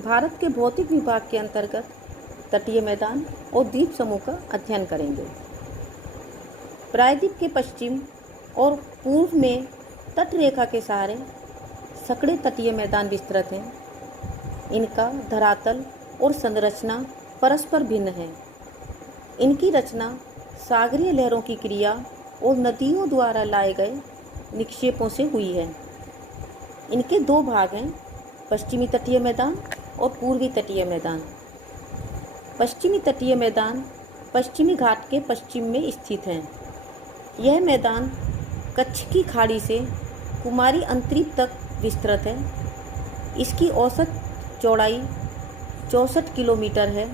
भारत के भौतिक विभाग के अंतर्गत तटीय मैदान और द्वीप समूह का अध्ययन करेंगे। प्रायद्वीप के पश्चिम और पूर्व में तट रेखा के सहारे सकड़े तटीय मैदान विस्तृत हैं। इनका धरातल और संरचना परस्पर भिन्न है। इनकी रचना सागरीय लहरों की क्रिया और नदियों द्वारा लाए गए निक्षेपों से हुई है। इनके दो भाग हैं, पश्चिमी तटीय मैदान और पूर्वी तटीय मैदान। पश्चिमी तटीय मैदान पश्चिमी घाट के पश्चिम में स्थित है। यह मैदान कच्छ की खाड़ी से कुमारी अंतरीप तक विस्तृत है। इसकी औसत चौड़ाई 64 किलोमीटर है।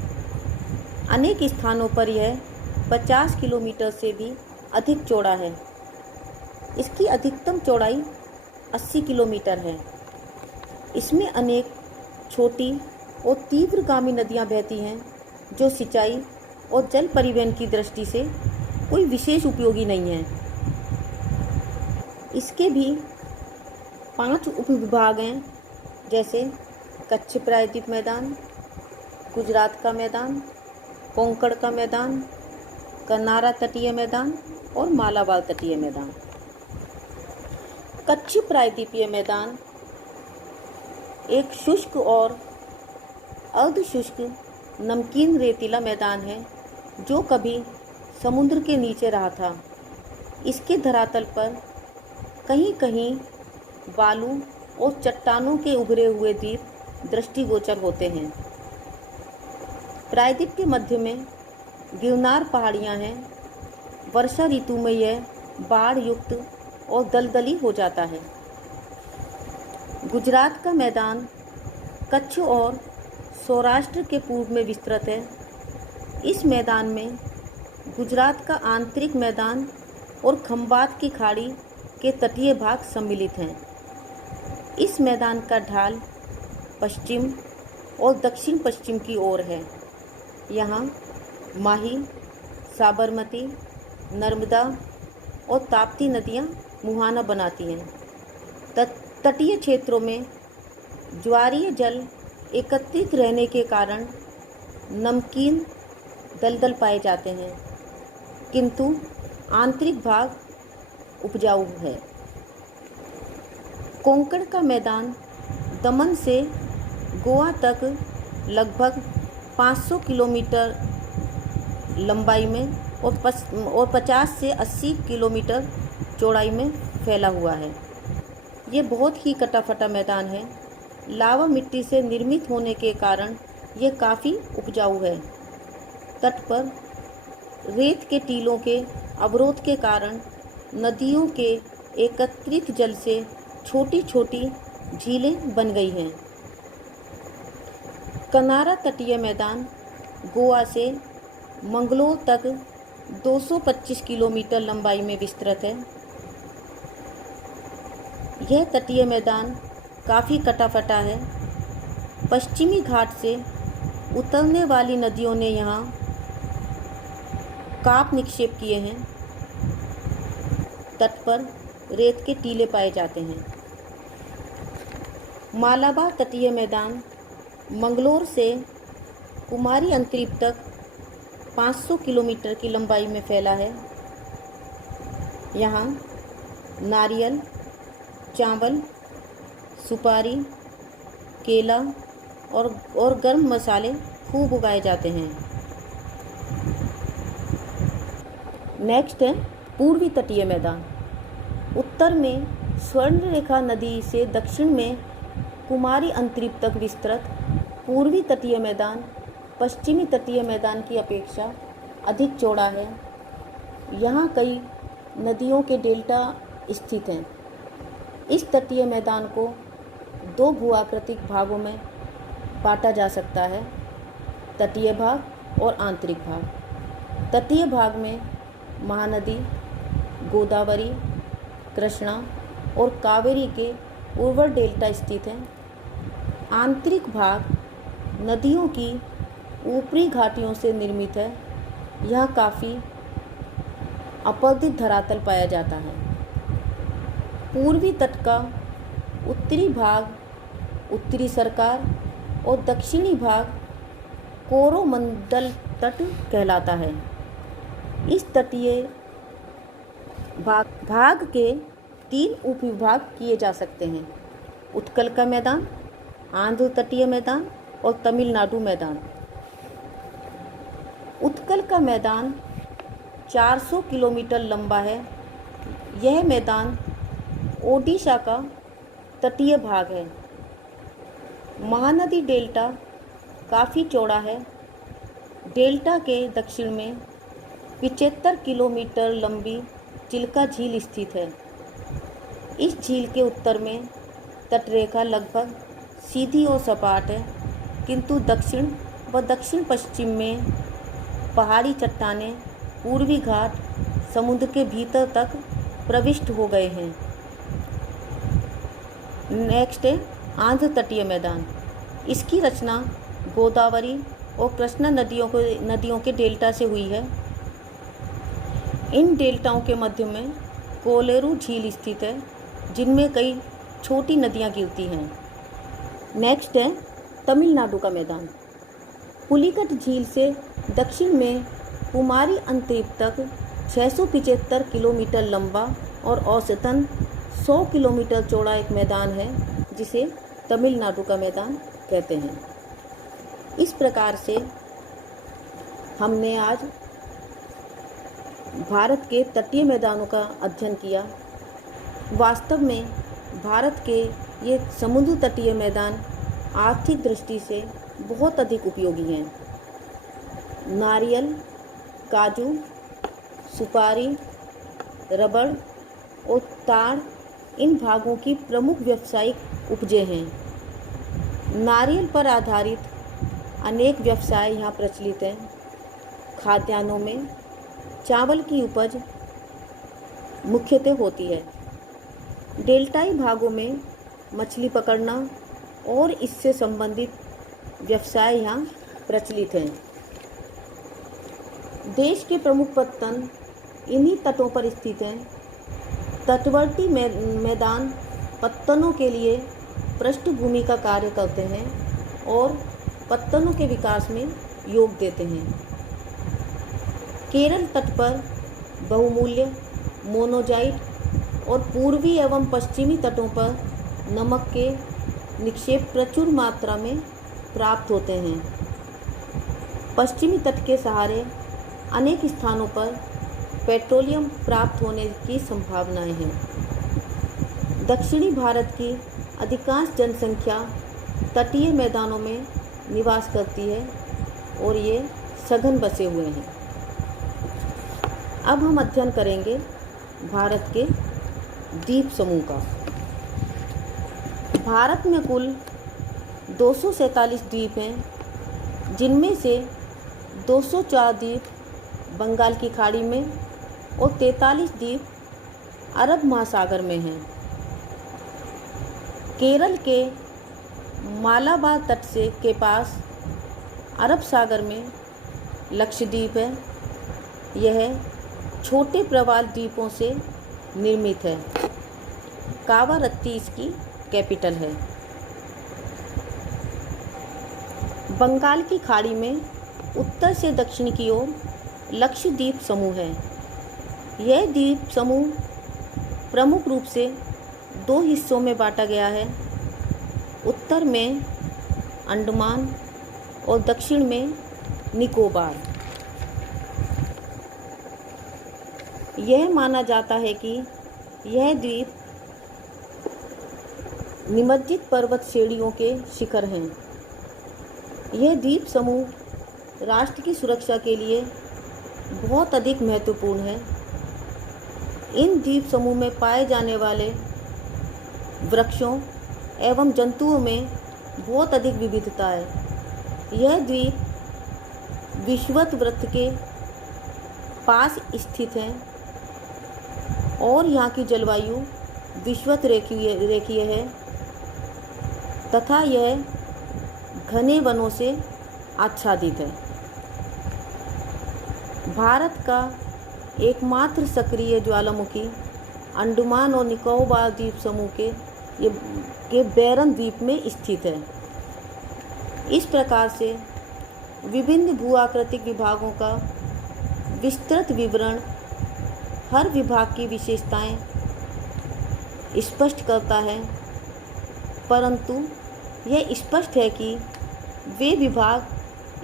अनेक स्थानों पर यह 50 किलोमीटर से भी अधिक चौड़ा है। इसकी अधिकतम चौड़ाई 80 किलोमीटर है। इसमें अनेक छोटी और तीव्रगामी नदियां बहती हैं जो सिंचाई और जल परिवहन की दृष्टि से कोई विशेष उपयोगी नहीं है। इसके भी 5 उपविभाग हैं, जैसे कच्छ प्रायद्वीप मैदान, गुजरात का मैदान, कोंकण का मैदान, कनारा तटीय मैदान और मालाबार तटीय मैदान। कच्छ प्रायद्वीपीय मैदान एक शुष्क और अर्धशुष्क नमकीन रेतीला मैदान है जो कभी समुद्र के नीचे रहा था। इसके धरातल पर कहीं कहीं बालू और चट्टानों के उभरे हुए द्वीप दृष्टिगोचर होते हैं। प्रायद्वीप के मध्य में गिरनार पहाड़ियाँ हैं। वर्षा ऋतु में यह बाढ़ युक्त और दलदली हो जाता है। गुजरात का मैदान कच्छ और सौराष्ट्र के पूर्व में विस्तृत है। इस मैदान में गुजरात का आंतरिक मैदान और खंबात की खाड़ी के तटीय भाग सम्मिलित हैं। इस मैदान का ढाल पश्चिम और दक्षिण पश्चिम की ओर है। यहाँ माही, साबरमती, नर्मदा और ताप्ती नदियाँ मुहाना बनाती हैं। तटीय क्षेत्रों में ज्वारीय जल एकत्रित रहने के कारण नमकीन दलदल पाए जाते हैं, किंतु आंतरिक भाग उपजाऊ है। कोंकण का मैदान दमन से गोवा तक लगभग 500 किलोमीटर लंबाई में और 50 से 80 किलोमीटर चौड़ाई में फैला हुआ है। ये बहुत ही कटाफटा मैदान है। लावा मिट्टी से निर्मित होने के कारण ये काफ़ी उपजाऊ है। तट पर रेत के टीलों के अवरोध के कारण नदियों के एकत्रित जल से छोटी छोटी झीलें बन गई हैं। कनारा तटीय मैदान गोवा से मंगलोर तक 225 किलोमीटर लंबाई में विस्तृत है। यह तटीय मैदान काफ़ी कटाफटा है। पश्चिमी घाट से उतरने वाली नदियों ने यहाँ काप निक्षेप किए हैं। तट पर रेत के टीले पाए जाते हैं। मालाबार तटीय मैदान मंगलोर से कुमारी अंतरीप तक 500 किलोमीटर की लंबाई में फैला है। यहाँ नारियल, चावल, सुपारी, केला और गर्म मसाले खूब उगाए जाते हैं। नेक्स्ट है पूर्वी तटीय मैदान। उत्तर में स्वर्ण रेखा नदी से दक्षिण में कुमारी अंतरीप तक विस्तृत पूर्वी तटीय मैदान पश्चिमी तटीय मैदान की अपेक्षा अधिक चौड़ा है। यहाँ कई नदियों के डेल्टा स्थित हैं। इस तटीय मैदान को 2 भूआकृतिक भागों में बांटा जा सकता है, तटीय भाग और आंतरिक भाग। तटीय भाग में महानदी, गोदावरी, कृष्णा और कावेरी के उर्वर डेल्टा स्थित हैं। आंतरिक भाग नदियों की ऊपरी घाटियों से निर्मित है। यह काफ़ी अपरदित धरातल पाया जाता है। पूर्वी तट का उत्तरी भाग उत्तरी सरकार और दक्षिणी भाग कोरोमंडल तट कहलाता है। इस तटीय भाग के 3 उपविभाग किए जा सकते हैं: उत्कल का मैदान, आंध्र तटीय मैदान और तमिलनाडु मैदान। उत्कल का मैदान 400 किलोमीटर लंबा है। यह मैदान ओडिशा का तटीय भाग है। महानदी डेल्टा काफ़ी चौड़ा है। डेल्टा के दक्षिण में 75 किलोमीटर लंबी चिल्का झील स्थित है। इस झील के उत्तर में तटरेखा लगभग सीधी और सपाट है, किंतु दक्षिण व दक्षिण पश्चिम में पहाड़ी चट्टानें पूर्वी घाट समुद्र के भीतर तक प्रविष्ट हो गए हैं। नेक्स्ट है आंध्र तटीय मैदान। इसकी रचना गोदावरी और कृष्णा नदियों के डेल्टा से हुई है। इन डेल्टाओं के मध्य में कोलेरू झील स्थित है, जिनमें कई छोटी नदियां गिरती हैं। नेक्स्ट है तमिलनाडु का मैदान। पुलिकट झील से दक्षिण में कुमारी अंतरीप तक 675 किलोमीटर लंबा और औसतन 100 किलोमीटर चौड़ा एक मैदान है, जिसे तमिलनाडु का मैदान कहते हैं। इस प्रकार से हमने आज भारत के तटीय मैदानों का अध्ययन किया। वास्तव में भारत के ये समुद्र तटीय मैदान आर्थिक दृष्टि से बहुत अधिक उपयोगी हैं। नारियल, काजू, सुपारी, रबड़ और ताड़ इन भागों की प्रमुख व्यावसायिक उपजें हैं। नारियल पर आधारित अनेक व्यवसाय यहाँ प्रचलित हैं। खाद्यान्नों में चावल की उपज मुख्यतः होती है। डेल्टाई भागों में मछली पकड़ना और इससे संबंधित व्यवसाय यहाँ प्रचलित हैं। देश के प्रमुख पत्तन इन्हीं तटों पर स्थित हैं। तटवर्ती मैदान पत्तनों के लिए पृष्ठभूमि का कार्य करते हैं और पत्तनों के विकास में योग देते हैं। केरल तट पर बहुमूल्य मोनोजाइट और पूर्वी एवं पश्चिमी तटों पर नमक के निक्षेप प्रचुर मात्रा में प्राप्त होते हैं। पश्चिमी तट के सहारे अनेक स्थानों पर पेट्रोलियम प्राप्त होने की संभावनाएं हैं। दक्षिणी भारत की अधिकांश जनसंख्या तटीय मैदानों में निवास करती है और ये सघन बसे हुए हैं। अब हम अध्ययन करेंगे भारत के द्वीप समूह का। भारत में कुल 247 द्वीप हैं, जिनमें से 204 द्वीप बंगाल की खाड़ी में और 43 द्वीप अरब महासागर में हैं। केरल के मालाबार तट से के पास अरब सागर में लक्षद्वीप है। यह छोटे प्रवाल द्वीपों से निर्मित है। कावारत्ती इसकी कैपिटल है। बंगाल की खाड़ी में उत्तर से दक्षिण की ओर लक्षद्वीप समूह है। यह द्वीप समूह प्रमुख रूप से 2 हिस्सों में बांटा गया है। उत्तर में अंडमान और दक्षिण में निकोबार। यह माना जाता है कि यह द्वीप निमज्जित पर्वत श्रेणियों के शिखर हैं। यह द्वीप समूह राष्ट्र की सुरक्षा के लिए बहुत अधिक महत्वपूर्ण है। इन द्वीप समूह में पाए जाने वाले वृक्षों एवं जंतुओं में बहुत अधिक विविधता है। यह द्वीप विषुवत वृत्त के पास स्थित है और यहाँ की जलवायु विषुवत रेखीय है तथा यह घने वनों से आच्छादित है। भारत का एकमात्र सक्रिय ज्वालामुखी अंडमान और निकोबार द्वीप समूह के बैरन द्वीप में स्थित है। इस प्रकार से विभिन्न भू-आकृतिक विभागों का विस्तृत विवरण हर विभाग की विशेषताएं स्पष्ट करता है, परंतु यह स्पष्ट है कि वे विभाग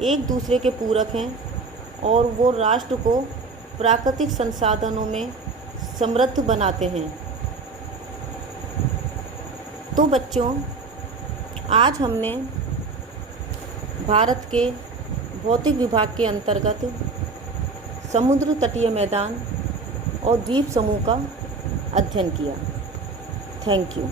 एक दूसरे के पूरक हैं और वो राष्ट्र को प्राकृतिक संसाधनों में समृद्ध बनाते हैं। तो बच्चों, आज हमने भारत के भौतिक विभाग के अंतर्गत समुद्र तटीय मैदान और द्वीप समूह का अध्ययन किया। Thank you.